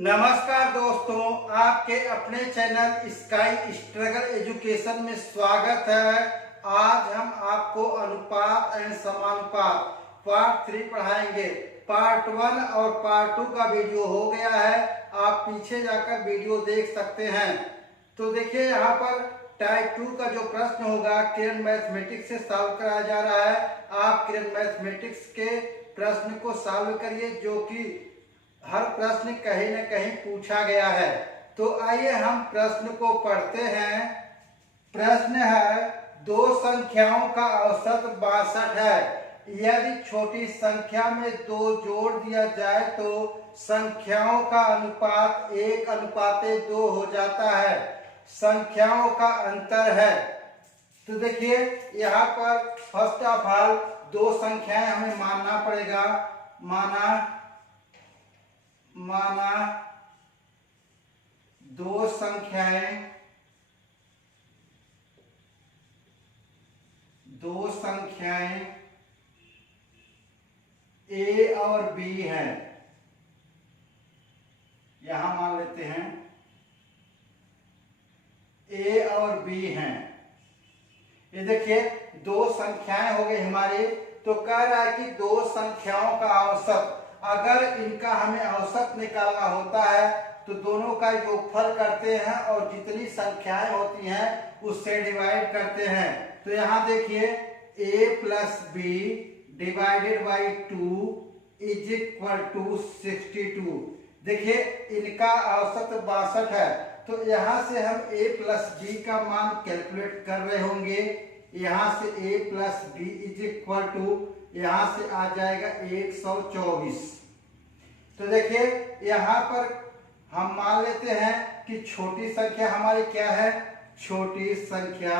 नमस्कार दोस्तों, आपके अपने चैनल स्काई स्ट्रगल एजुकेशन में स्वागत है। आज हम आपको अनुपात एंड समानुपात पार्ट 3 पढ़ाएंगे। पार्ट 1 और पार्ट 2 का वीडियो हो गया है, आप पीछे जाकर वीडियो देख सकते हैं। तो देखिए यहाँ पर टाइप 2 का जो प्रश्न होगा किरण मैथमेटिक्स से सॉल्व कराया जा रहा है। आप किरण मैथमेटिक्स के प्रश्न को सॉल्व करिए, जो कि हर प्रश्न कहीं न कहीं पूछा गया है। तो आइए हम प्रश्न को पढ़ते हैं। प्रश्न है, दो संख्याओं का औसत 62 है। यदि छोटी संख्या में 2 जोड़ दिया जाए तो संख्याओं का अनुपात 1:2 हो जाता है। संख्याओं का अंतर है। तो देखिए यहाँ पर फर्स्ट ऑफ ऑल दो संख्याएं हमें मानना पड़ेगा। माना दो संख्याएं ए और बी हैं। यहां मान लेते हैं ए और बी हैं। ये देखिए दो संख्याएं हो गई हमारी। तो कह रहा है कि दो संख्याओं का औसत, अगर इनका हमें औसत निकालना होता है तो दोनों का योगफल करते हैं और जितनी संख्याएं होती हैं उससे डिवाइड करते हैं। तो यहाँ देखिए a plus B divided by 2 is equal to 62। देखिए इनका औसत 62 है। तो यहाँ से हम a प्लस बी का मान कैलकुलेट कर रहे होंगे। यहाँ से a plus B is equal to, यहाँ से आ जाएगा 124। तो देखिए यहाँ पर हम मान लेते हैं कि छोटी संख्या हमारी क्या है। छोटी संख्या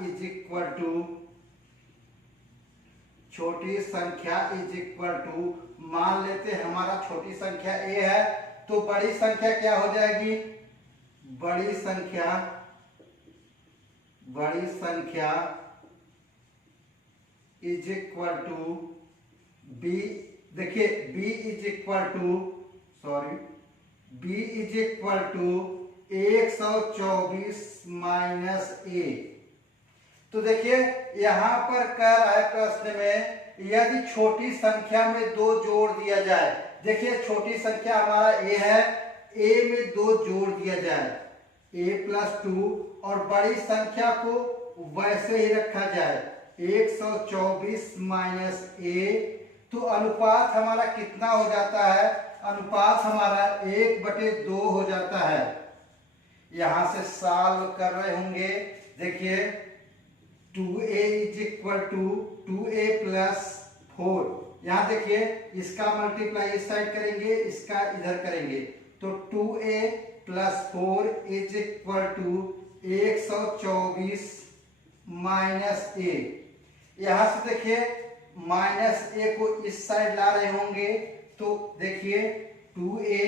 इज इक्वल टू मान लेते हैं हमारा छोटी संख्या a है। तो बड़ी संख्या क्या हो जाएगी। बड़ी संख्या इज इक्वल टू बी। देखिए b is equal to 124 minus a। तो देखिए यहां पर कह रहा है प्रश्न में, यदि छोटी संख्या में 2 जोड़ दिया जाए। देखिए छोटी संख्या हमारा a है, a में 2 जोड़ दिया जाए a प्लस 2, और बड़ी संख्या को वैसे ही रखा जाए 124 माइनस a। तो अनुपात हमारा कितना हो जाता है। अनुपात हमारा 1/2 हो जाता है। यहां से सॉल्व कर रहे होंगे। देखिए 2a is equal to 2a plus 4। यहां देखिए इसका मल्टीप्लाई इस साइड करेंगे, इसका इधर करेंगे। तो 2a plus 4 is equal to 124 minus a। यहां से देखिए माइनस a को इस साइड ला रहे होंगे। तो देखिए 2a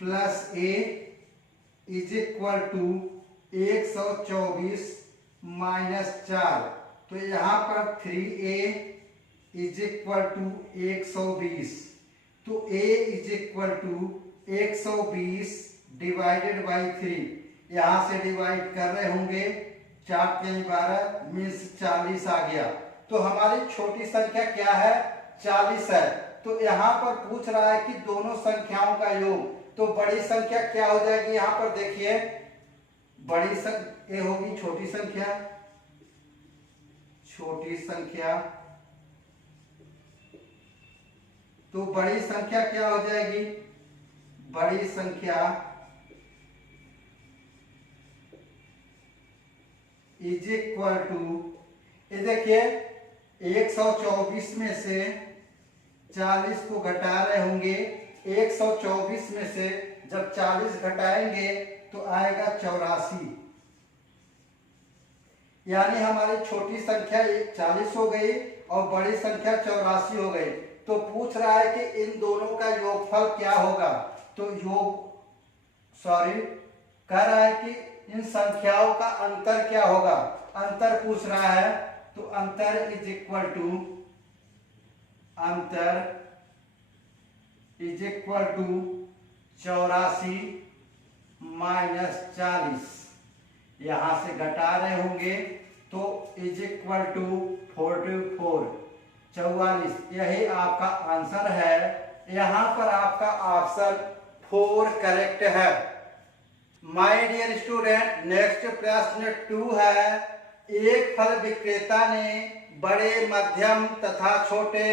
plus a is equal to 124 minus 4। तो यहाँ पर 3a इज इक्वल टू 120। तो a is equal to 120 divided by 3। यहाँ से डिवाइड कर रहे होंगे, 4 × 12 मीन्स 40 आ गया। तो हमारी छोटी संख्या क्या है, 40 है। तो यहाँ पर पूछ रहा है कि दोनों संख्याओं का योग। तो बड़ी संख्या क्या हो जाएगी। यहाँ पर देखिए बड़ी संख्या होगी छोटी संख्या। तो बड़ी संख्या क्या हो जाएगी। बड़ी संख्या इज इक्वल टू, ये देखिए 124 में से 40 को घटा रहे होंगे। 124 में से जब 40 घटाएंगे तो आएगा 84। यानी हमारी छोटी संख्या 40 हो गई और बड़ी संख्या 84 हो गई। तो पूछ रहा है कि इन दोनों का योगफल क्या होगा। तो कह रहा है कि इन संख्याओं का अंतर क्या होगा। अंतर पूछ रहा है। तो अंतर इज इक्वल टू अंतर इज इक्वल टू 84 माइनस 40। यहां से घटा रहे होंगे तो इज इक्वल टू 44, 44। यही आपका आंसर है। यहां पर आपका ऑप्शन 4 करेक्ट है। माय डियर स्टूडेंट, नेक्स्ट प्रश्न 2 है। एक फल विक्रेता ने बड़े, मध्यम तथा छोटे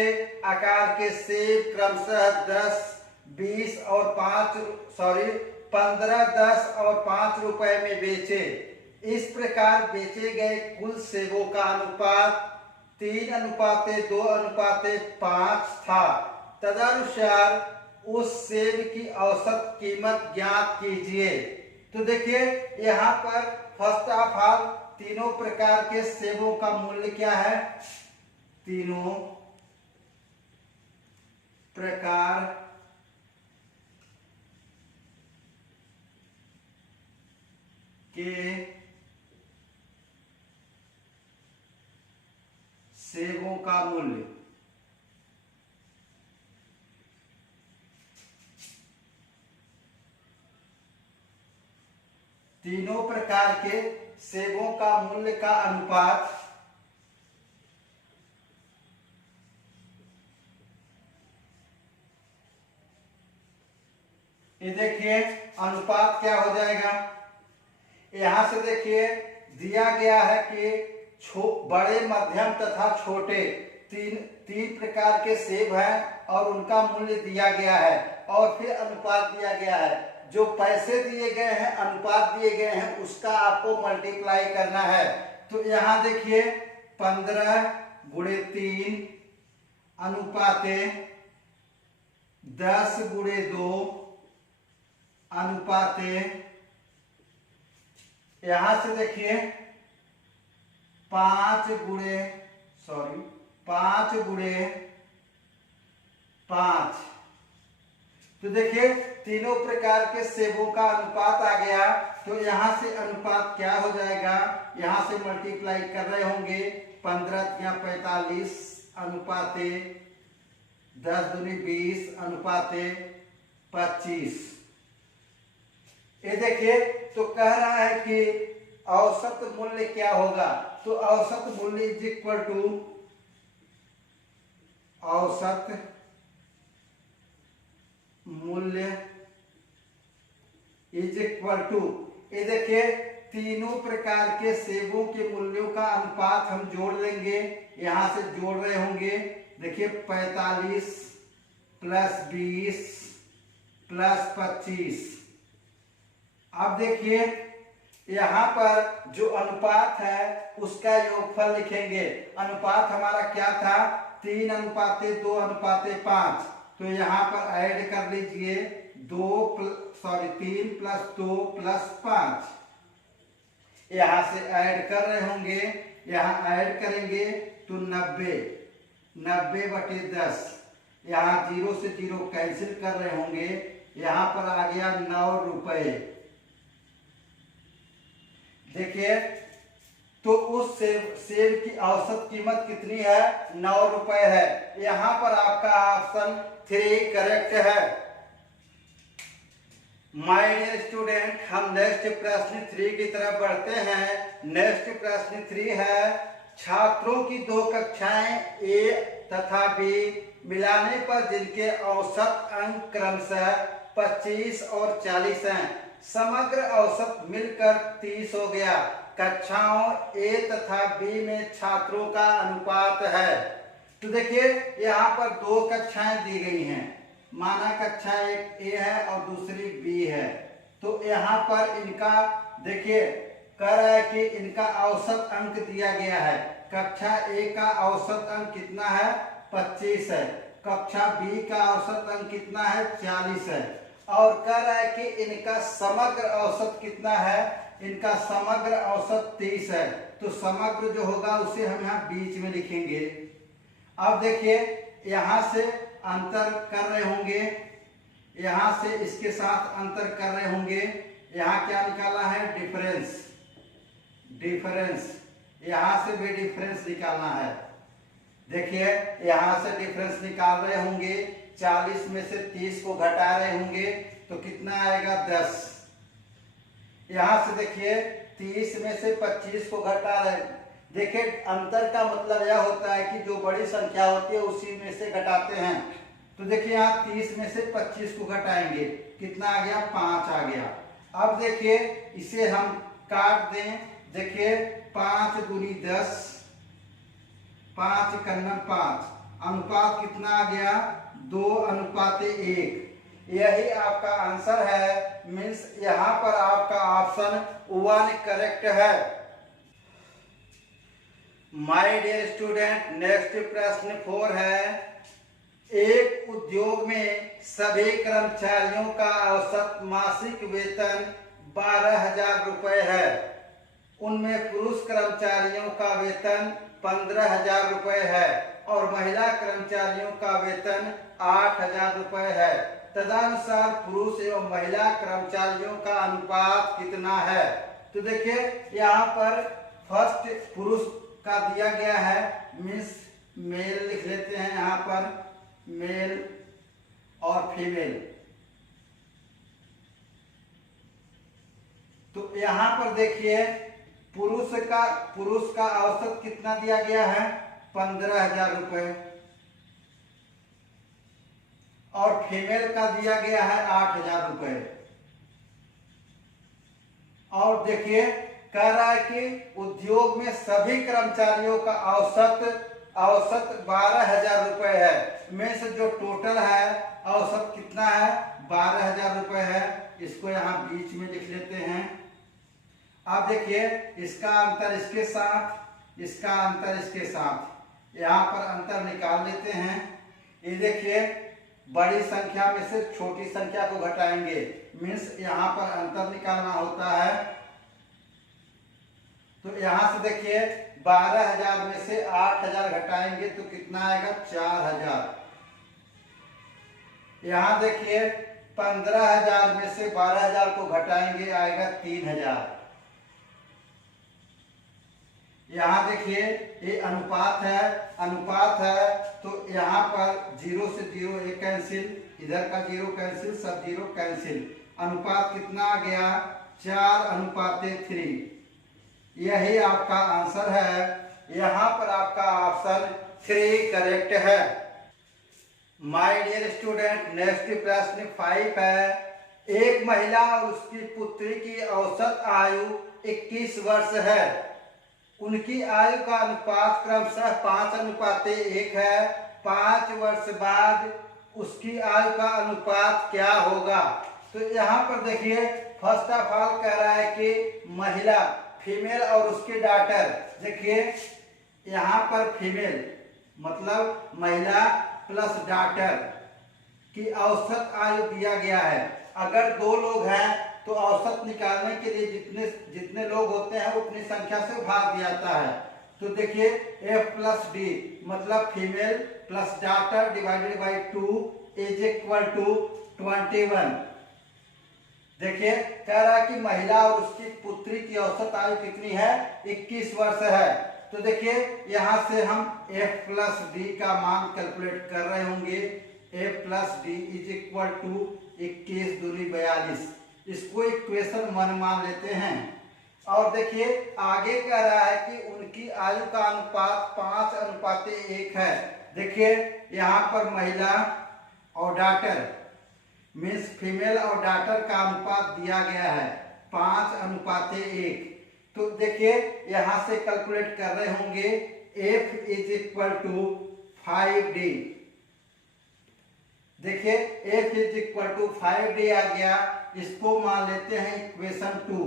आकार के सेब क्रमशः 15, 10 और 5 रुपए में बेचे। इस प्रकार बेचे गए कुल सेबों का अनुपात 3:2:5 था। तदनुसार उस सेब की औसत कीमत ज्ञात कीजिए। तो देखिए यहाँ पर फर्स्ट ऑफ ऑल तीनों प्रकार के सेबों का मूल्य क्या है। तीनों प्रकार के सेबों का मूल्य तीनों प्रकार के सेबों का मूल्य का अनुपात ये देखिए अनुपात क्या हो जाएगा। यहां से देखिए दिया गया है कि बड़े, मध्यम तथा छोटे तीन प्रकार के सेब हैं और उनका मूल्य दिया गया है और फिर अनुपात दिया गया है। जो पैसे दिए गए हैं, अनुपात दिए गए हैं, उसका आपको मल्टीप्लाई करना है। तो यहाँ देखिए 15 गुणे 3 अनुपाते 10 गुणे 2 अनुपाते, यहां से देखिए 5 गुणे 5। तो देखिए तीनों प्रकार के सेबों का अनुपात आ गया। तो यहां से अनुपात क्या हो जाएगा, यहां से मल्टीप्लाई कर रहे होंगे 15 या 45 अनुपाते 10 दूनी 20 अनुपाते 25। ये देखिए तो कह रहा है कि औसत मूल्य क्या होगा। तो औसत मूल्य इज इक्वल टू औसत मूल्य इज इक्वल टू, ये देखिए तीनों प्रकार के सेबों के मूल्यों का अनुपात हम जोड़ लेंगे। यहां से जोड़ रहे होंगे, देखिए 45 प्लस 20 प्लस 25। अब देखिए यहाँ पर जो अनुपात है उसका योगफल लिखेंगे। अनुपात हमारा क्या था, 3:2:5। तो यहाँ पर ऐड कर लीजिए 3 प्लस 2 प्लस 5। यहाँ से ऐड कर रहे होंगे, यहाँ ऐड करेंगे तो 90/10। यहाँ 0 से 0 कैंसिल कर रहे होंगे, यहाँ पर आ गया 9 रुपए। देखिए तो उस सेब की औसत कीमत कितनी है, 9 रुपए है। यहां पर आपका ऑप्शन 3 करेक्ट है। माय डियर स्टूडेंट, हम नेक्स्ट प्रश्न 3 की तरफ बढ़ते हैं। नेक्स्ट प्रश्न 3 है, छात्रों की 2 कक्षाएं ए तथा बी मिलाने पर जिनके औसत अंक क्रमशः 25 और 40 हैं, समग्र औसत मिलकर 30 हो गया। कक्षाओं ए तथा बी में छात्रों का अनुपात है। तो देखिए यहाँ पर 2 कक्षाएं दी गई हैं। माना कक्षा एक ए है और दूसरी बी है। तो यहाँ पर इनका देखिए कह रहा है कि इनका औसत अंक दिया गया है। कक्षा ए का औसत अंक कितना है, 25 है। कक्षा बी का औसत अंक कितना है, 40 है। और कह रहा है कि इनका समग्र औसत कितना है, इनका समग्र औसत 30 है। तो समग्र जो होगा उसे हम यहाँ बीच में लिखेंगे। अब देखिए यहाँ से अंतर कर रहे होंगे, यहाँ से इसके साथ अंतर कर रहे होंगे। यहाँ क्या निकाला है, डिफरेंस। यहाँ से भी डिफरेंस निकालना है। देखिए यहाँ से डिफरेंस निकाल रहे होंगे, 40 में से 30 को घटा रहे होंगे तो कितना आएगा 10। यहाँ से देखिए 30 में से 25 को घटा रहे, देखिए अंतर का मतलब यह होता है कि जो बड़ी संख्या होती है उसी में से घटाते हैं। तो देखिए यहाँ 30 में से 25 को घटाएंगे, कितना आ गया 5 आ गया। अब देखिए इसे हम काट दें, देखिए 5 दूनी 10, 5 कन्नम 5, अनुपात कितना आ गया 2:1। यही आपका आंसर है, मीन्स यहाँ पर आपका ऑप्शन 1 करेक्ट है। माय डियर स्टूडेंट, नेक्स्ट प्रश्न 4 है, एक उद्योग में सभी कर्मचारियों का औसत मासिक वेतन 12,000 रुपए है। उनमें पुरुष कर्मचारियों का वेतन 15,000 रुपए है और महिला कर्मचारियों का वेतन 8,000 रुपए है। तदनुसार पुरुष एवं महिला कर्मचारियों का अनुपात कितना है? तो देखिए यहाँ पर फर्स्ट पुरुष का दिया गया है, मीन्स मेल लिख लेते हैं यहाँ पर, मेल और फीमेल। तो यहाँ पर देखिए पुरुष का औसत कितना दिया गया है 15,000 रुपए और फीमेल का दिया गया है 8,000 रुपए। और देखिए कह रहा है कि उद्योग में सभी कर्मचारियों का औसत 12,000 रुपए है, में से जो टोटल है औसत कितना है 12,000 रुपए है। इसको यहाँ बीच में लिख लेते हैं। अब देखिए इसका अंतर इसके साथ, इसका अंतर इसके साथ, यहाँ पर अंतर निकाल लेते हैं। ये देखिए बड़ी संख्या में से छोटी संख्या को घटाएंगे, मीन्स यहाँ पर अंतर निकालना होता है। तो यहाँ से देखिए 12,000 में से 8,000 घटाएंगे तो कितना आएगा 4,000। यहाँ देखिए 15,000 में से 12,000 को घटाएंगे आएगा 3,000। यहाँ देखिए ये अनुपात है तो यहाँ पर 0 से 0 एक कैंसिल, इधर का 0 कैंसिल, सब 0 कैंसिल। अनुपात कितना आ गया 4:3। यही आपका आंसर है। यहाँ पर आपका ऑप्शन 3 करेक्ट है। माय डियर स्टूडेंट, नेक्स्ट प्रश्न 5 है, एक महिला और उसकी पुत्री की औसत आयु 21 वर्ष है। उनकी आयु का अनुपात क्रमशः 5:1 है। 5 वर्ष बाद उसकी आयु का अनुपात क्या होगा? तो यहाँ पर देखिए फर्स्ट ऑफ ऑल कह रहा है कि महिला, फीमेल और उसके डॉटर। देखिए यहाँ पर फीमेल मतलब महिला प्लस डॉटर की औसत आयु दिया गया है। अगर 2 लोग हैं तो औसत निकालने के लिए जितने लोग होते हैं उतनी संख्या से भाग दिया जाता है। तो देखिए F+D मतलब female plus daughter divided by 2 is equal to 21। देखिए कह रहा है कि महिला और उसकी पुत्री की औसत आयु कितनी है 21 वर्ष है। तो देखिए यहाँ से हम F+D का मान कैलकुलेट कर रहे होंगे। F+D इज इक्वल टू 21 दूनी 42। इसको इक्वेशन 1 मान लेते हैं। और देखिए आगे कह रहा है कि उनकी आयु का अनुपात 5:1 है। देखिए यहाँ पर महिला और डॉटर मीन्स फीमेल और डॉटर का अनुपात दिया गया है 5:1। तो देखिए यहाँ से कैलकुलेट कर रहे होंगे F is equal to 5D। देखिए F is equal to 5D आ गया। इसको मान लेते हैं इक्वेशन 2।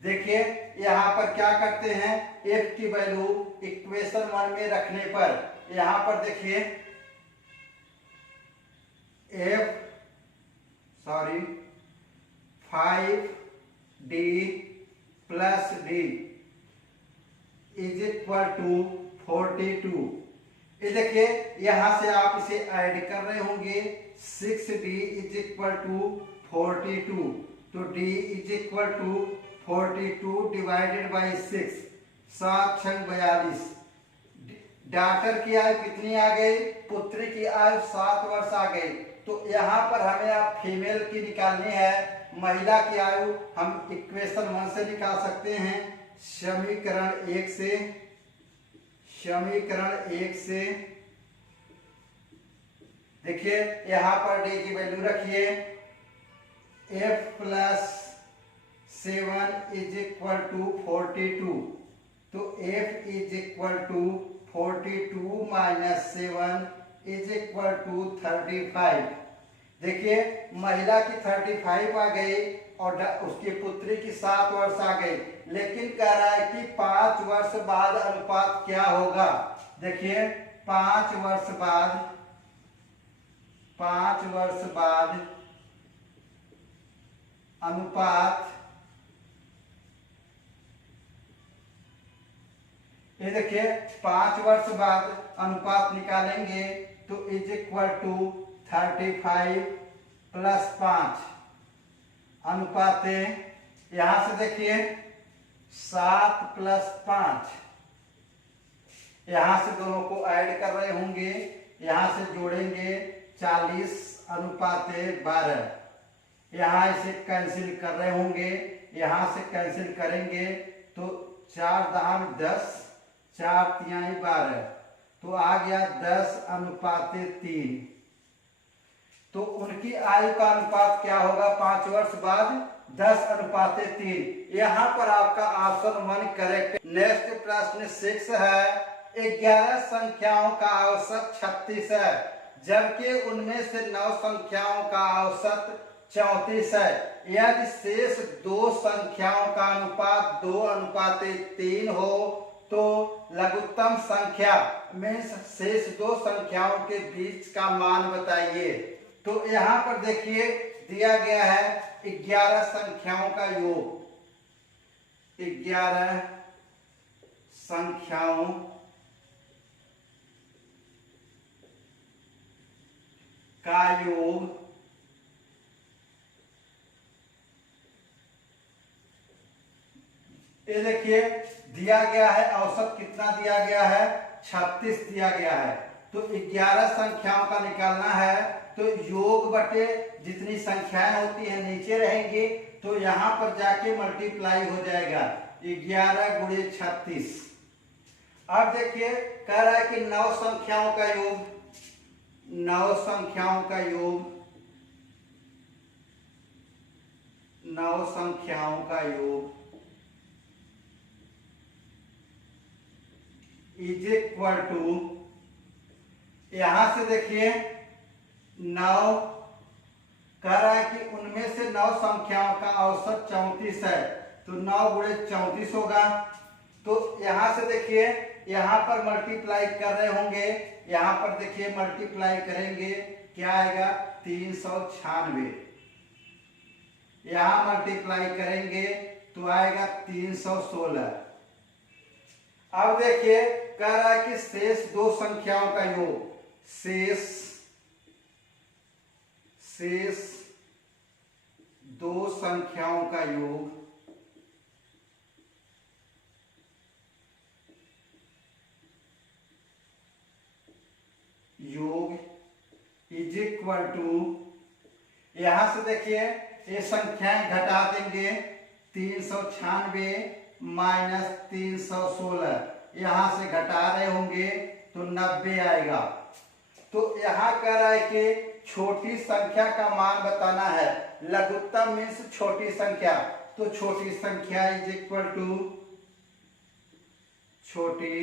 देखिए यहाँ पर क्या करते हैं, F की वैल्यू इक्वेशन 1 में रखने पर यहाँ पर देखिए 5D plus D is equal to 42। ये देखिए यहाँ से आप इसे ऐड कर रहे होंगे। 6D is equal to 42। तो D is equal to 42 divided by 6, 7×6 42। Doctor की आयु कितनी आ गई, पुत्री की आयु 7 वर्ष आ गई। तो यहाँ पर हमें अब फीमेल की निकालनी है, महिला की आयु हम इक्वेशन 1 से निकाल सकते हैं, समीकरण 1 से। देखिए यहाँ पर डी की वैल्यू रखिए, f+7 = 42। तो f = 42 - 7 = 35। देखिए महिला की 35 आ गई और उसकी पुत्री की 7 वर्ष आ गई, लेकिन कह रहा है कि 5 वर्ष बाद अनुपात क्या होगा। देखिए 5 वर्ष बाद अनुपात, ये देखिए 5 वर्ष बाद अनुपात निकालेंगे तो = 35 + 5 अनुपाते, यहां से देखिए 7 + 5, यहां से दोनों को ऐड कर रहे होंगे, यहां से जोड़ेंगे 40 अनुपाते 12, यहां इसे कैंसिल कर रहे होंगे, यहां से कैंसिल करेंगे तो 4 दाम 10, 4 तिहाई 12, तो आ गया 10 अनुपाते 3। तो उनकी आयु का अनुपात क्या होगा 5 वर्ष बाद, 10 अनुपाते 3। यहाँ पर आपका ऑप्शन 1 करेक्ट। नेक्स्ट प्रश्न 6 है, 11 संख्याओं का औसत 36 है, जबकि उनमें से 9 संख्याओं का औसत 34 है। यदि शेष 2 संख्याओं का अनुपात 2:3 हो तो लघुत्तम संख्या में शेष 2 संख्याओं के बीच का मान बताइए। तो यहाँ पर देखिए दिया गया है 11 संख्याओं का योग, 11 संख्याओं का योग ये देखिए दिया गया है, औसत कितना दिया गया है 36 दिया गया है। तो 11 संख्याओं का निकालना है, तो योग बटे जितनी संख्याएं होती है नीचे रहेंगी, तो यहां पर जाके मल्टीप्लाई हो जाएगा 11 × 36। अब देखिए कह रहा है कि 9 संख्याओं का योग, 9 संख्याओं का योग, 9 संख्याओं का योग = यहां से देखिए 9 कह रहा है कि उनमें से 9 संख्याओं का औसत 34 है, तो 9 × 34 होगा। तो यहां से देखिए यहां पर मल्टीप्लाई कर रहे होंगे, यहां पर देखिए मल्टीप्लाई करेंगे क्या आएगा 396, यहां मल्टीप्लाई करेंगे तो आएगा 316। अब देखिए कह रहा है कि शेष 2 संख्याओं का योग, शेष 2 संख्याओं का योग = यहां से देखिए ये संख्याएं घटा देंगे, 396 - 316, यहां से घटा रहे होंगे तो 90 आएगा। तो यहां कह रहा है कि छोटी संख्या का मान बताना है, लघुत्तम मीन्स छोटी संख्या, तो छोटी संख्या = छोटी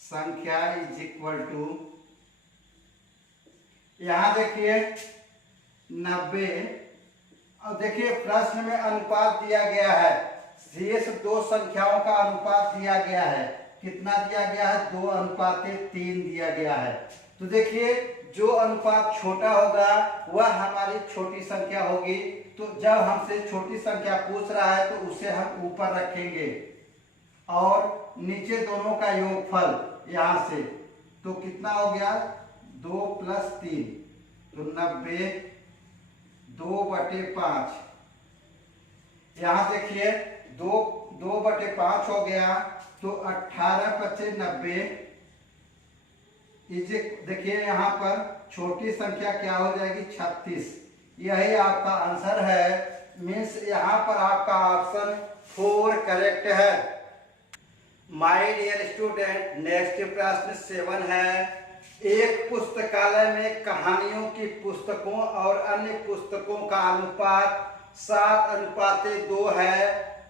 संख्या = यहां देखिए 90। और देखिए प्रश्न में अनुपात दिया गया है, शेष 2 संख्याओं का अनुपात दिया गया है, कितना दिया गया है 2:3 दिया गया है। तो देखिए जो अनुपात छोटा होगा वह हमारी छोटी संख्या होगी, तो जब हमसे छोटी संख्या पूछ रहा है तो उसे हम ऊपर रखेंगे और नीचे दोनों का योगफल यहां से, तो कितना हो गया 2 + 3, तो 90, 2/5, यहाँ देखिए 2/5 हो गया, तो 18 पचे 90। देखिए यहाँ पर छोटी संख्या क्या हो जाएगी 36। यही आपका आंसर है। मीन्स यहाँ पर आपका ऑप्शन 4 करेक्ट है। माय डियर स्टूडेंट, नेक्स्ट प्रश्न 7 है। एक पुस्तकालय में कहानियों की पुस्तकों और अन्य पुस्तकों का अनुपात 7:2 है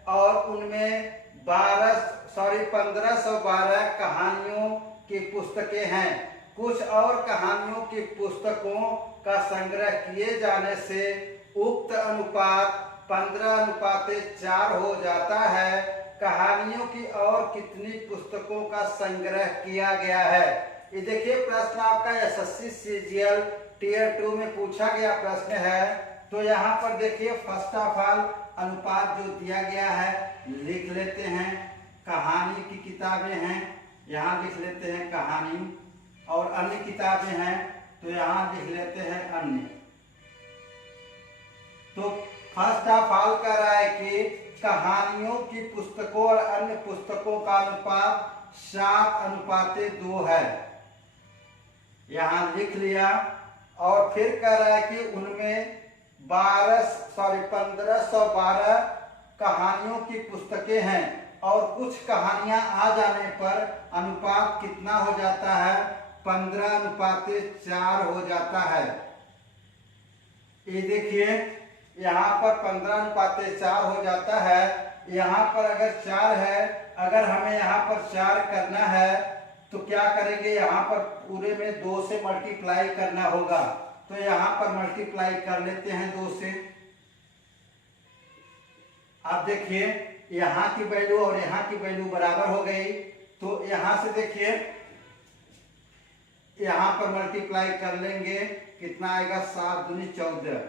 और उनमें 1512 कहानियों की पुस्तकें हैं। कुछ और कहानियों की पुस्तकों का संग्रह किए जाने से उक्त अनुपात 15:4 हो जाता है। कहानियों की और कितनी पुस्तकों का संग्रह किया गया है? ये देखिए प्रश्न आपका एसएससी सीजीएल टियर 2 में पूछा गया प्रश्न है। तो यहाँ पर देखिए फर्स्ट ऑफ ऑल अनुपात जो दिया गया है लिख लेते हैं। कहानी की किताबें हैं, यहाँ लिख लेते हैं कहानी, और अन्य किताबें हैं तो यहाँ लिख लेते हैं अन्य। तो फर्स्ट ऑफ ऑल कह रहा है कि कहानियों की पुस्तकों और अन्य पुस्तकों का अनुपात 7:2 है, यहाँ लिख लिया। और फिर कह रहा है कि उनमें 1512 कहानियों की पुस्तकें हैं और कुछ कहानियां आ जाने पर अनुपात कितना हो जाता है? 15:4 हो जाता है। ये देखिए यहाँ पर 15:4 हो जाता है। यहाँ पर अगर 4 है, अगर हमें यहाँ पर 4 करना है तो क्या करेंगे? यहाँ पर पूरे में 2 से मल्टीप्लाई करना होगा। तो यहाँ पर मल्टीप्लाई कर लेते हैं 2 से। आप देखिए यहाँ की वैल्यू और यहाँ की वैल्यू बराबर हो गई। तो यहाँ से देखिए यहाँ पर मल्टीप्लाई कर लेंगे, कितना आएगा? 7 दूनी 14।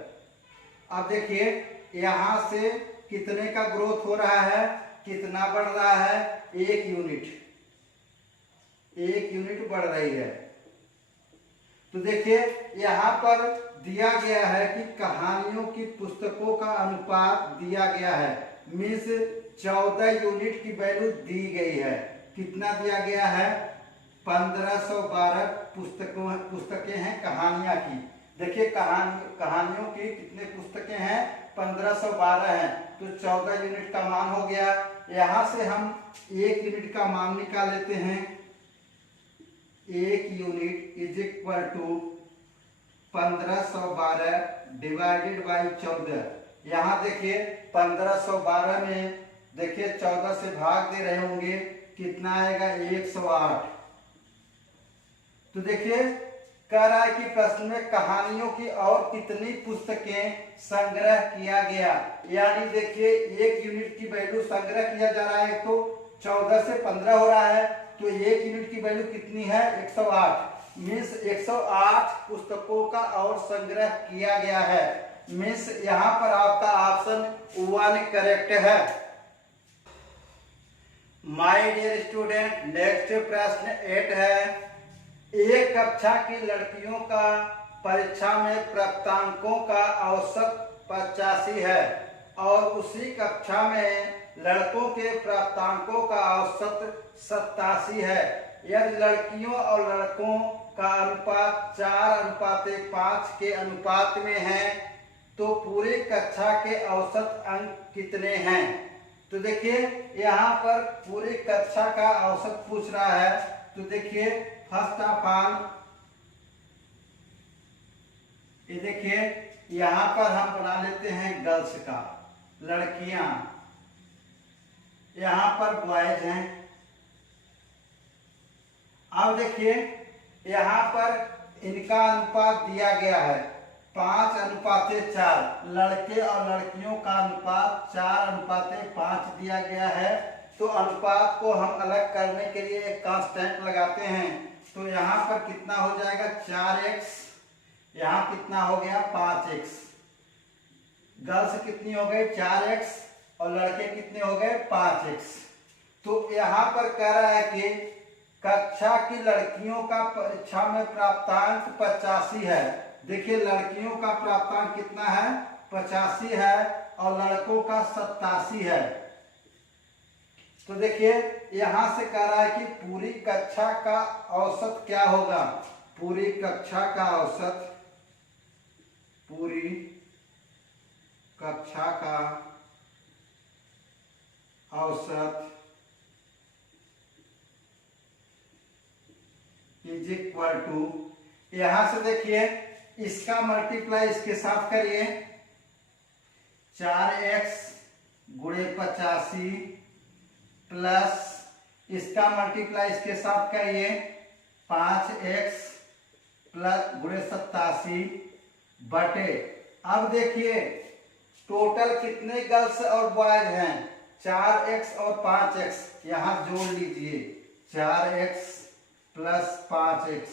अब देखिए यहाँ से कितने का ग्रोथ हो रहा है, कितना बढ़ रहा है? 1 यूनिट, 1 यूनिट बढ़ रही है। तो देखिए यहाँ पर दिया गया है कि कहानियों की पुस्तकों का अनुपात दिया गया है। मीन्स 14 यूनिट की वैल्यू दी गई है। कितना दिया गया है? 1512 पुस्तकें हैं कहानियां की। देखिए कहानियों की कितने पुस्तकें हैं? 1512 हैं। तो 14 यूनिट का मान हो गया। यहाँ से हम 1 यूनिट का मान निकाल लेते हैं। 1 unit is equal to 1512 divided by 14। यहाँ देखिए 1512 में देखिए 14 से भाग दे रहे होंगे, कितना आएगा? 108। तो देखिए कह रहा है कि प्रश्न में कहानियों की और कितनी पुस्तकें संग्रह किया गया। यानी देखिए 1 यूनिट की वैल्यू संग्रह किया जा रहा है, तो 14 से 15 हो रहा है, तो 1 यूनिट की वैल्यू कितनी है? 108। मीन्स 108 पुस्तकों का और संग्रह किया गया है। मीन्स यहाँ पर आपका ऑप्शन 1 करेक्ट है। माय डियर स्टूडेंट, नेक्स्ट प्रश्न 8 है। एक कक्षा की लड़कियों का परीक्षा में प्राप्तांकों का औसत 85 है और उसी कक्षा में लड़कों के प्राप्तांकों का औसत 87 है। यदि लड़कियों और लड़कों का अनुपात 4:5 के अनुपात में है तो पूरी कक्षा के औसत अंक कितने हैं? तो देखिए यहाँ पर पूरी कक्षा का औसत पूछ रहा है। तो देखिए फर्स्ट ऑफ ऑल ये देखिए यहाँ पर हम बना लेते हैं गर्ल्स का, लड़कियां, यहाँ पर बॉयज हैं। अब देखिए यहाँ पर इनका अनुपात दिया गया है 5:4। लड़के और लड़कियों का अनुपात 4:5 दिया गया है। तो अनुपात को हम अलग करने के लिए एक कांस्टेंट लगाते हैं। तो यहाँ पर कितना हो जाएगा? 4x, यहाँ कितना हो गया? 5x। गर्ल्स कितनी हो गई? 4x और लड़के कितने हो गए? 5x। तो यहाँ पर कह रहा है कि कक्षा की लड़कियों का परीक्षा में प्राप्तांक 85 है। देखिए लड़कियों का प्राप्तांक कितना है? 85 है और लड़कों का 87 है। तो देखिए यहां से कह रहा है कि पूरी कक्षा का औसत क्या होगा। पूरी कक्षा का औसत, पूरी कक्षा का औसत इज इक्वल टू, यहां से देखिए इसका मल्टीप्लाई इसके साथ करिए, 4x गुणे 85 प्लस इसका मल्टीप्लाई इसके साथ करिए 5x प्लस गुणे 87 बटे, अब देखिए टोटल कितने गर्ल्स और बॉयज हैं, 4x और 5x, यहां जोड़ लीजिए 4x प्लस 5x,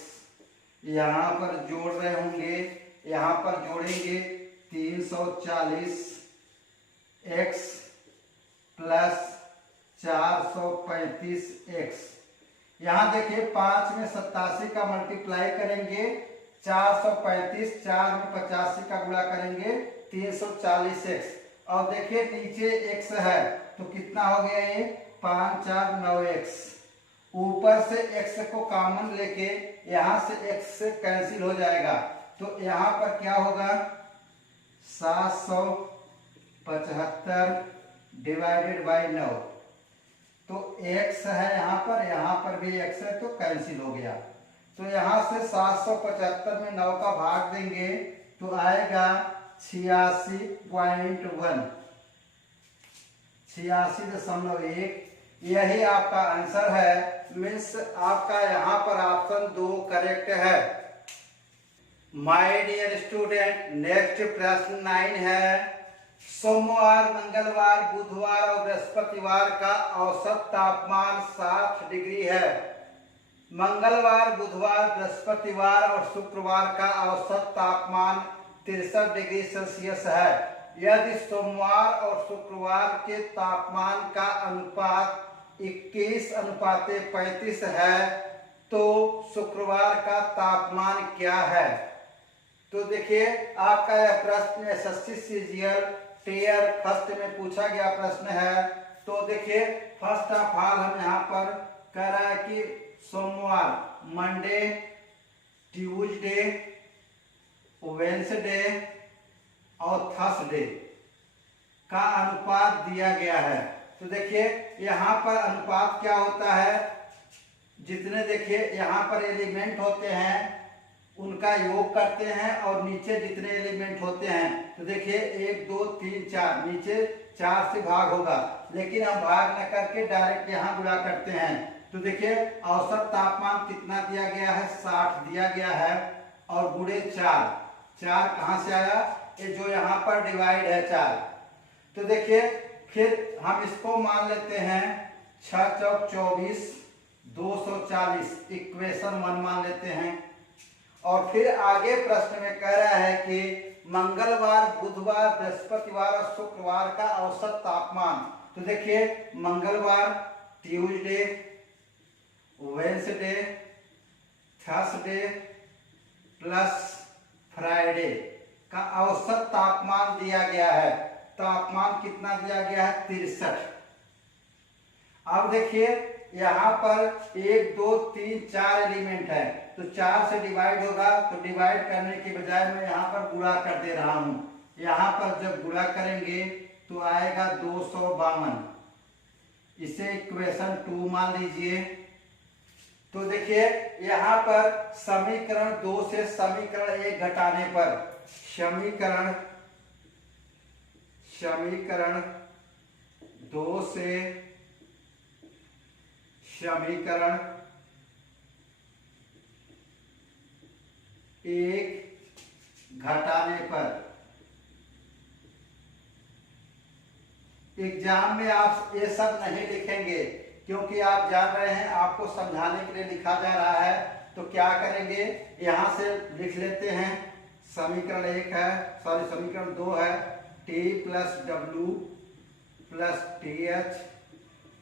यहां पर जोड़ रहे होंगे, यहां पर जोड़ेंगे 340 x प्लस 435 x। यहां देखिए 5 में 87 का मल्टीप्लाई करेंगे 435, 4 में 85 का गुणा करेंगे 340 x, और देखिए नीचे x है तो कितना हो गया ये 5 4 9 x, ऊपर से x को कॉमन लेके यहां से x से कैंसिल हो जाएगा, तो यहां पर क्या होगा 775 डिवाइडेड बाई 9, तो x है यहाँ पर भी x है तो कैंसिल हो गया। तो यहां से 775 में 9 का भाग देंगे तो आएगा 86.1, 86.1, यही आपका आंसर है। मीन्स आपका यहाँ पर ऑप्शन 2 करेक्ट है। माय डियर स्टूडेंट, नेक्स्ट प्रश्न 9 है, सोमवार, मंगलवार, बुधवार और बृहस्पतिवार का औसत तापमान 60 डिग्री है। मंगलवार, बुधवार, बृहस्पतिवार और शुक्रवार का औसत तापमान 63 डिग्री सेल्सियस है। यदि सोमवार और शुक्रवार के तापमान का अनुपात 21:35 है तो शुक्रवार का तापमान क्या है। तो देखिए आपका यह प्रश्न एसएससी सीजीएल टियर फर्स्ट में पूछा गया प्रश्न है। तो देखिए फर्स्ट ऑफ ऑल हम यहाँ पर कह रहा है कि सोमवार, मंडे, ट्यूसडे, वेडनेसडे और थर्सडे का अनुपात दिया गया है। तो देखिए यहाँ पर अनुपात क्या होता है, जितने देखिए यहाँ पर एलिमेंट होते हैं उनका योग करते हैं और नीचे जितने एलिमेंट होते हैं, तो देखिए 1 2 3 4, नीचे 4 से भाग होगा, लेकिन हम भाग न करके डायरेक्ट यहाँ गुणा करते हैं। तो देखिए औसत तापमान कितना दिया गया है, 60 दिया गया है, और गुणे 4, 4 कहाँ से आया, ये जो यहाँ पर डिवाइड है 4। तो देखिए फिर हम इसको मान लेते हैं 6 चौक 24, 240, इक्वेशन 1 मान लेते हैं। और फिर आगे प्रश्न में कह रहा है कि मंगलवार, बुधवार, बृहस्पतिवार और शुक्रवार का औसत तापमान। तो देखिए मंगलवार, Tuesday, Wednesday, Thursday plus Friday का औसत तापमान दिया गया है। तापमान कितना दिया गया है, 63। अब देखिए यहाँ पर 1 2 3 4 एलिमेंट है, तो 4 से डिवाइड होगा, तो डिवाइड करने के बजाय मैं यहाँ पर गुणा कर दे रहा हूँ। यहाँ पर जब गुणा करेंगे तो आएगा 252, इसे इक्वेशन 2 मान लीजिए। तो देखिए यहाँ पर समीकरण 2 से समीकरण 1 घटाने पर समीकरण 2 से समीकरण 1 घटाने पर एग्जाम में आप ये सब नहीं लिखेंगे, क्योंकि आप जान रहे हैं आपको समझाने के लिए लिखा जा रहा है। तो क्या करेंगे, यहां से लिख लेते हैं, समीकरण 1 है, सॉरी समीकरण 2 है, t plus W plus T H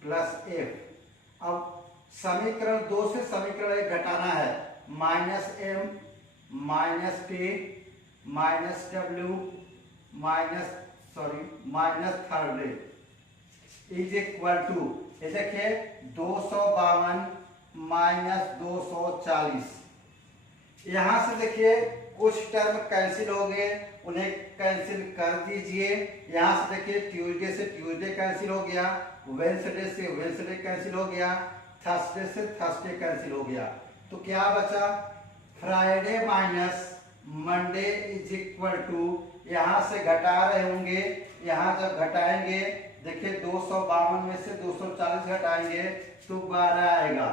plus F. अब समीकरण 2 से समीकरण 1 घटाना है, -m - t - w - minus third is equal to, ये देखिए 252 माइनस 240। यहां से देखिए कुछ टर्म कैंसिल हो गए, उन्हें कैंसिल कर दीजिए। यहां से देखिए ट्यूसडे से ट्यूसडे कैंसिल हो गया, वेडनेसडे से वेडनेसडे कैंसिल हो गया, थर्सडे से थर्सडे कैंसिल हो गया। तो क्या बचा, Friday minus Monday is equal to, यहां से घटा रहे होंगे, यहां जब घटाएंगे देखिए 252 में से 240 घटाएंगे तो 12 आएगा।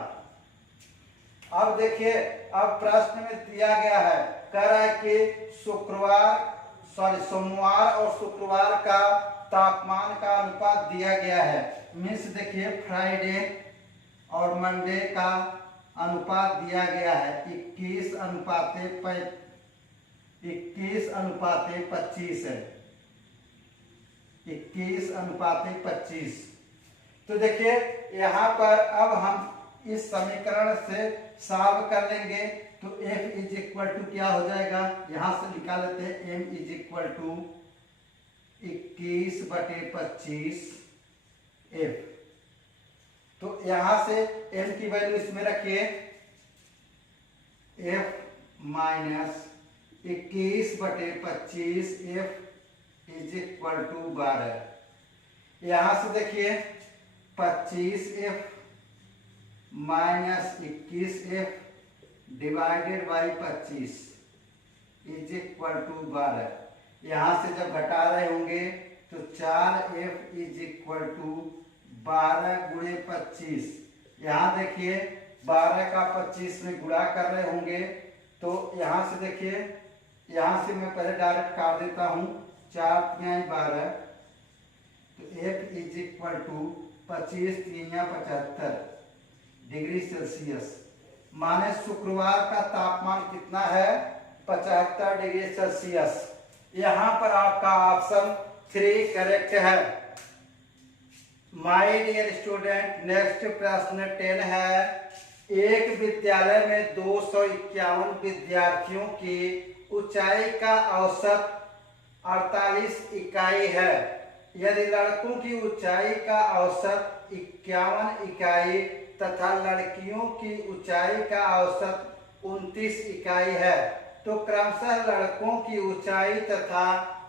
अब देखिए, अब प्रश्न में दिया गया है, कह रहा है कि सोमवार और शुक्रवार का तापमान का अनुपात दिया गया है। मीन्स देखिए फ्राइडे और मंडे का अनुपात दिया गया है 21 अनुपाते 25 है, 21 अनुपाते 25। तो देखिए यहाँ पर अब हम इस समीकरण से सॉल्व कर लेंगे तो f इज इक्वल टू क्या हो जाएगा, यहां से निकाल लेते हैं m is equal to 21/25 f। तो यहां से m की वैल्यू इसमें रखिए, f minus 21/25 f is equal to 12। यहां से देखिए 25f minus 21f divided by 25 is equal to 12। यहां से जब घटा रहे होंगे तो 4f इज इक्वल टू 12 गुणे 25। यहां देखिए 12 का 25 में गुणा कर रहे होंगे तो यहां से देखिए, यहां से मैं पहले डायरेक्ट काट देता हूं, 4 × 12 तो f is equal to 25 × 75 degree Celsius. माने शुक्रवार का तापमान कितना है, 75 डिग्री सेल्सियस। यहां पर आपका ऑप्शन 3 करेक्ट है। माय डियर स्टूडेंट, नेक्स्ट प्रश्न 10 है, एक विद्यालय में 251 विद्यार्थियों की ऊंचाई का औसत 48 इकाई है। यदि लड़कों की ऊंचाई का औसत 51 इकाई तथा लड़कियों की ऊंचाई का औसत 29 इकाई है, तो क्रमशः लड़कों की ऊंचाई तथा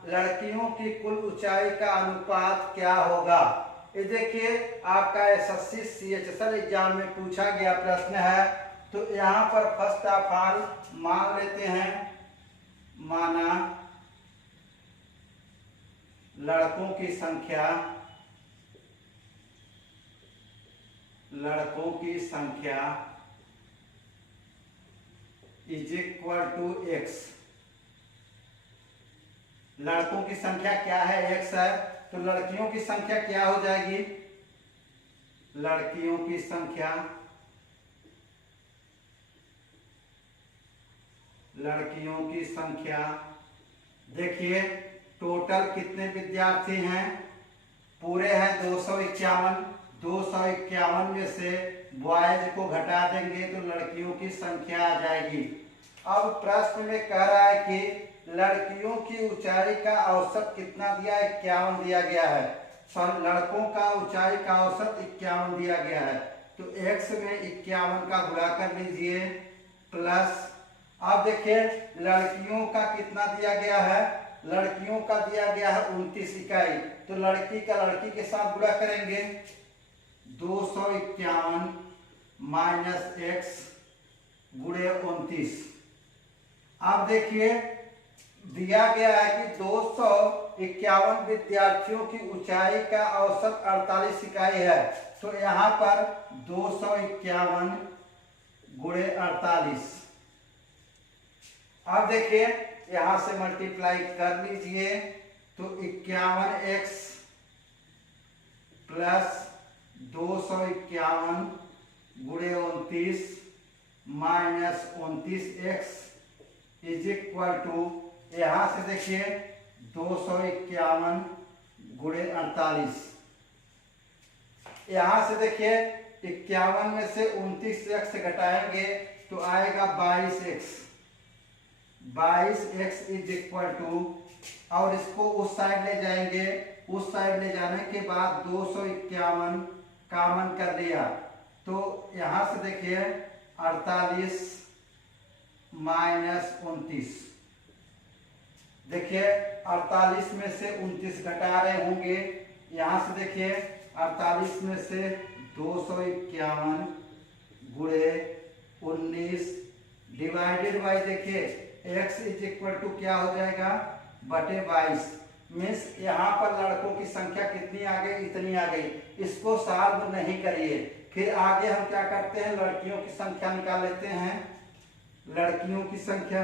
लड़कियों की कुल ऊंचाई का अनुपात क्या होगा। ये देखिए आपका एसएससी सीएचएसएल एग्जाम में पूछा गया प्रश्न है। तो यहाँ पर फर्स्ट ऑफ ऑल मान लेते हैं, माना लड़कों की संख्या इज इक्वल टू x। लड़कों की संख्या क्या है, x है, तो लड़कियों की संख्या क्या हो जाएगी, लड़कियों की संख्या देखिए टोटल कितने विद्यार्थी हैं, पूरे हैं 251। 251 में से बॉयज को घटा देंगे तो लड़कियों की संख्या आ जाएगी। अब प्रश्न में कह रहा है कि लड़कियों की ऊंचाई का औसत कितना दिया, 51 दिया गया है। लड़कों का ऊंचाई का औसत 51 दिया गया है, तो x में 51 का गुणा कर लीजिए प्लस, अब देखिए लड़कियों का कितना दिया गया है, लड़कियों का दिया गया है 29 इकाई, तो लड़की का लड़की के साथ गुणा करेंगे 251 माइनस x गुणे 29। अब देखिए दिया गया है कि 251 विद्यार्थियों की ऊंचाई का औसत 48 इकाई है, तो यहाँ पर 251 गुणे 48। अब देखिए यहां से मल्टीप्लाई कर लीजिए तो 51x प्लस 251 गुणे 29 minus 29x is equal to, यहां से देखिए 251 गुणे 48। यहां से देखिए 51 में से 29x घटाएंगे तो आएगा 22x। 22x is equal to और इसको उस साइड ले जाएंगे। उस साइड ले जाने के बाद 251 कॉमन कर लिया, तो यहां से देखिए 48 माइनस 29। देखिए 48 में से 29 घटा रहे होंगे, यहां से देखिए 48 में से 251 गुणे 19 डिवाइडेड बाई, देखिए x इज इक्वल टू क्या हो जाएगा बटे 22। मीन्स यहाँ पर लड़कों की संख्या कितनी आ गई, इतनी आ गई। इसको सॉल्व नहीं करिए, फिर आगे हम क्या करते हैं, लड़कियों की संख्या निकाल लेते हैं। लड़कियों की संख्या,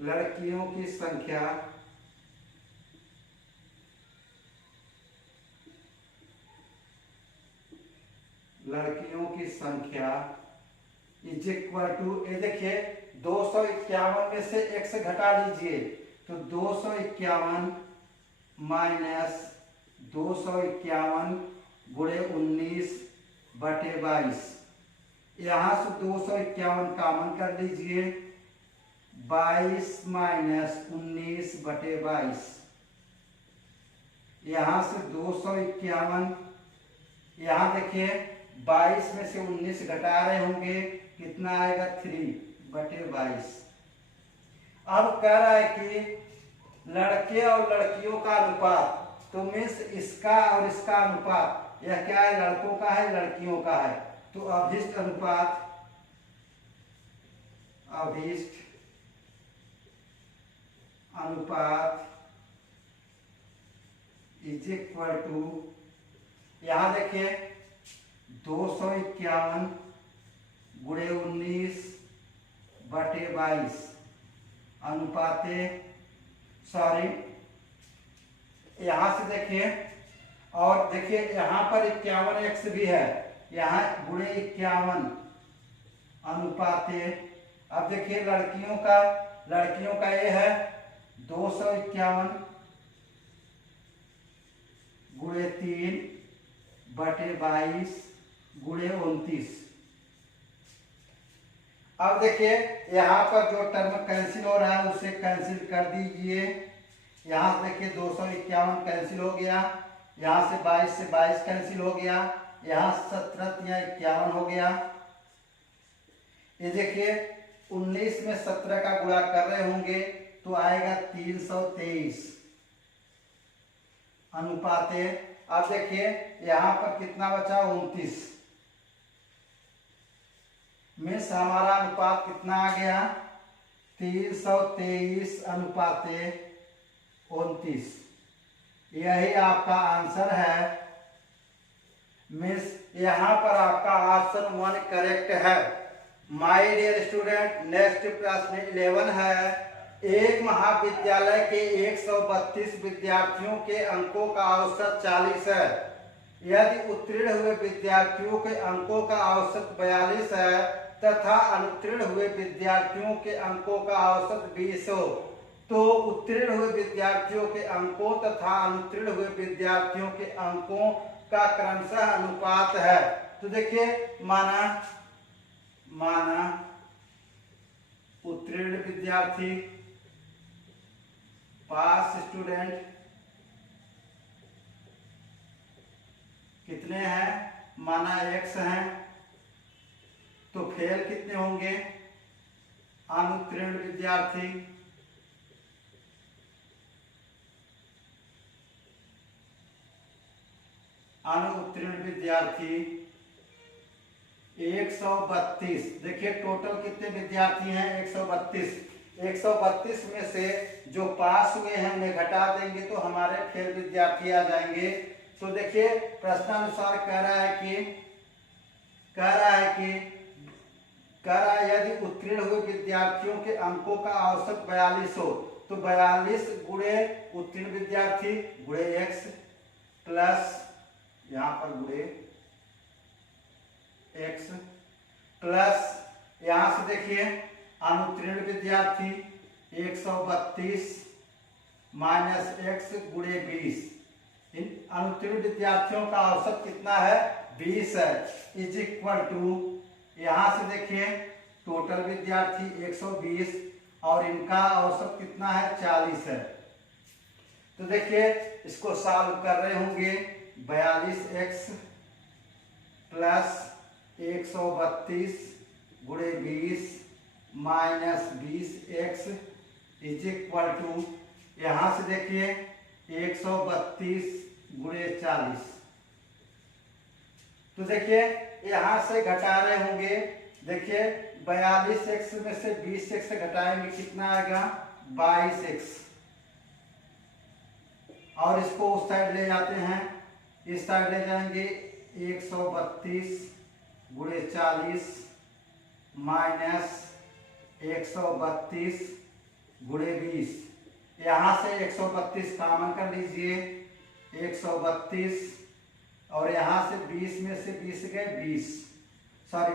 लड़कियों की संख्या लड़कियों की संख्या इज इक्वल टू, ये देखिए 251 में से x घटा लीजिए, तो 251 माइनस 251 गुणे 19 बटे 22। यहां से 251 कॉमन कर लीजिए, 22 माइनस 19 बटे 22। यहां से 251, यहां देखिए 22 में से 19 घटा रहे होंगे, कितना आएगा 3 बटे 22। अब कह रहा है कि लड़के और लड़कियों का अनुपात, तो मीन्स इसका और इसका अनुपात, यह क्या है, लड़कों का है लड़कियों का है। तो अभिष्ट अनुपात, अभिष्ट अनुपात इज इक्वल टू, यहां देखिए 251 गुणे 19 बटे 22 अनुपाते, सॉरी यहां से देखिए, और देखिए यहां पर 51x भी है, यहां गुणे 51 अनुपाते। अब देखिए लड़कियों का ये है 251 गुणे 3 बटे 22 गुणे 29। अब देखिए यहाँ पर जो टर्म कैंसिल हो रहा है उसे कैंसिल कर दीजिए। यहाँ से देखिए 251 कैंसिल हो गया, यहाँ से 22 कैंसिल हो गया, यहाँ 17 या 51 हो गया। ये देखिए 19 में 17 का गुणा कर रहे होंगे तो आएगा 323 अनुपाते। अब देखिए यहाँ पर कितना बचा, 29। मीन्स हमारा अनुपात कितना आ गया, 323 अनुपाते 29। यही आपका आंसर है। मीन्स यहाँ पर आपका ऑप्शन 1 करेक्ट है। माय डियर स्टूडेंट, नेक्स्ट प्रश्न 11 है। एक महाविद्यालय के 132 विद्यार्थियों के अंकों का औसत 40 है। यदि उत्तीर्ण हुए विद्यार्थियों के अंकों का औसत 42 है तथा अनुत्तीर्ण हुए विद्यार्थियों के अंकों का औसत 20 हो, तो उत्तीर्ण हुए विद्यार्थियों के अंकों तथा अनुत्तीर्ण हुए विद्यार्थियों के अंकों का क्रमशः अनुपात है। तो देखिए माना उत्तीर्ण विद्यार्थी, पास स्टूडेंट कितने हैं, माना x हैं, तो फेल कितने होंगे, अनुत्तीर्ण विद्यार्थी। अनुत्तीर्ण विद्यार्थी 132। देखिए टोटल कितने विद्यार्थी हैं, 132। 132 में से जो पास हुए हैं उन्हें घटा देंगे तो हमारे फेल विद्यार्थी आ जाएंगे। तो देखिए प्रश्नानुसार कह रहा है यदि उत्तीर्ण हुए विद्यार्थियों के अंकों का औसत 42 हो, तो 42 गुणे उत्तीर्ण विद्यार्थी गुणे x प्लस, यहाँ पर गुणे x प्लस, यहां से देखिए अनुत्तीर्ण विद्यार्थी 132 माइनस x गुणे 20। इन अनुत्तीर्ण विद्यार्थियों का औसत कितना है, 20 है, इज इक्वल टू, यहां से देखिए टोटल विद्यार्थी 120 और इनका औसत कितना है 40 है। तो देखिए इसको सॉल्व कर रहे होंगे 42x प्लस 132 गुणे 20 minus 20x is equal to, यहाँ से देखिए 132 गुणे 40। तो देखिए यहाँ से घटा रहे होंगे, देखिए 42x में से 20x से घटाएंगे कितना आएगा 22x, और इसको उस साइड ले जाते हैं, इस साइड ले जाएंगे 132 गुणे 40 माइनस 132 गुणे 20। यहाँ से 132 कॉमन कर लीजिए, 132 और यहाँ से 20 में से 20 गए 20, सॉरी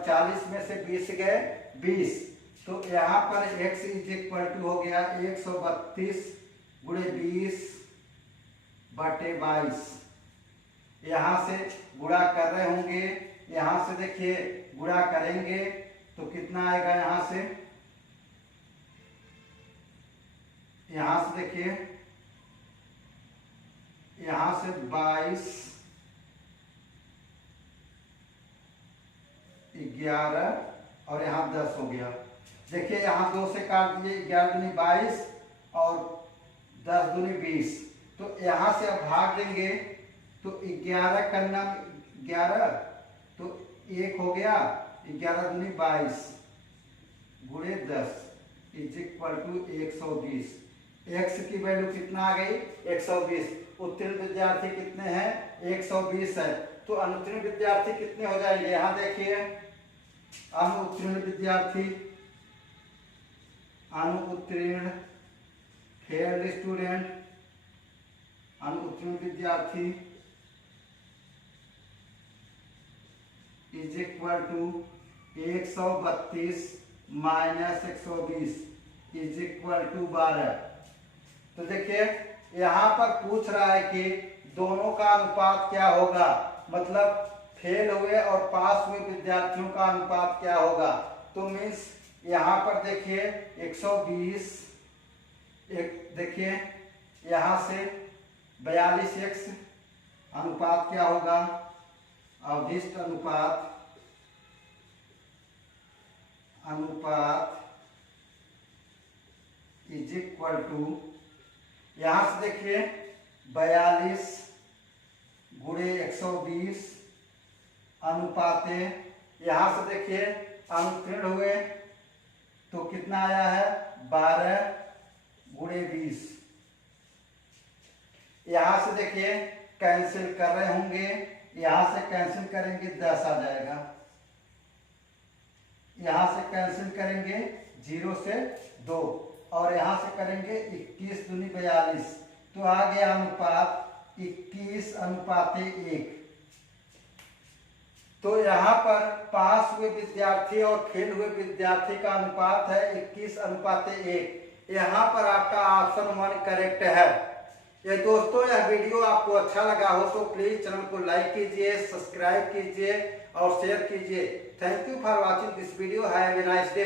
40 में से 20 गए 20। तो यहाँ पर x इज इक्वल टू हो गया 132 गुणे 20 बटे 22। यहाँ से गुणा कर रहे होंगे, यहाँ से देखिए गुणा करेंगे तो कितना आएगा, यहाँ से देखिए यहाँ से 22 11 और यहाँ 10 हो गया। देखिए यहाँ 2 से काट दिए, 11 दूनी 22 और 10 दूनी 20। तो यहाँ से अब भाग देंगे तो 11 का नाम 11 तो 1 हो गया, 11 दूनी 22 गुणे 10 इज इक्वल टू 120। x की वैल्यू कितना आ गई 120। उत्तीर्ण विद्यार्थी कितने हैं 120 है। तो अनुत्तीर्ण विद्यार्थी कितने हो जाएंगे, यहाँ देखिए अनुत्तीर्ण विद्यार्थी, अनुत्तीर्ण फेल्ड स्टूडेंट, अनुत्तीर्ण विद्यार्थी is equal to 132 minus 120 is equal to 12। तो देखिए यहाँ पर पूछ रहा है कि दोनों का अनुपात क्या होगा, मतलब फेल हुए और पास हुए विद्यार्थियों का अनुपात क्या होगा। तो मीन्स यहाँ पर देखिए 120, देखिए यहाँ से 42x अनुपात क्या होगा, अवशिष्ट अनुपात इज इक्वल टू, यहाँ से देखिए 42 गुणे 120 अनुपाते, यहाँ से देखिए अनुत्तीर्ण हुए तो कितना आया है 12 गुणे 20। यहाँ से देखिए कैंसिल कर रहे होंगे, यहाँ से कैंसिल करेंगे 10 आ जाएगा, यहाँ से कैंसिल करेंगे 0 से 2 और यहाँ से करेंगे 21 दूनी 42। तो आ गया अनुपात 21 अनुपाते 1। तो यहाँ पर पास हुए विद्यार्थी और फेल हुए विद्यार्थी का अनुपात है 21 अनुपाते 1। यहाँ पर आपका ऑप्शन 1 करेक्ट है। ये दोस्तों यह वीडियो आपको अच्छा लगा हो तो प्लीज चैनल को लाइक कीजिए, सब्सक्राइब कीजिए और शेयर कीजिए। Thank you for watching this video. Have a nice day.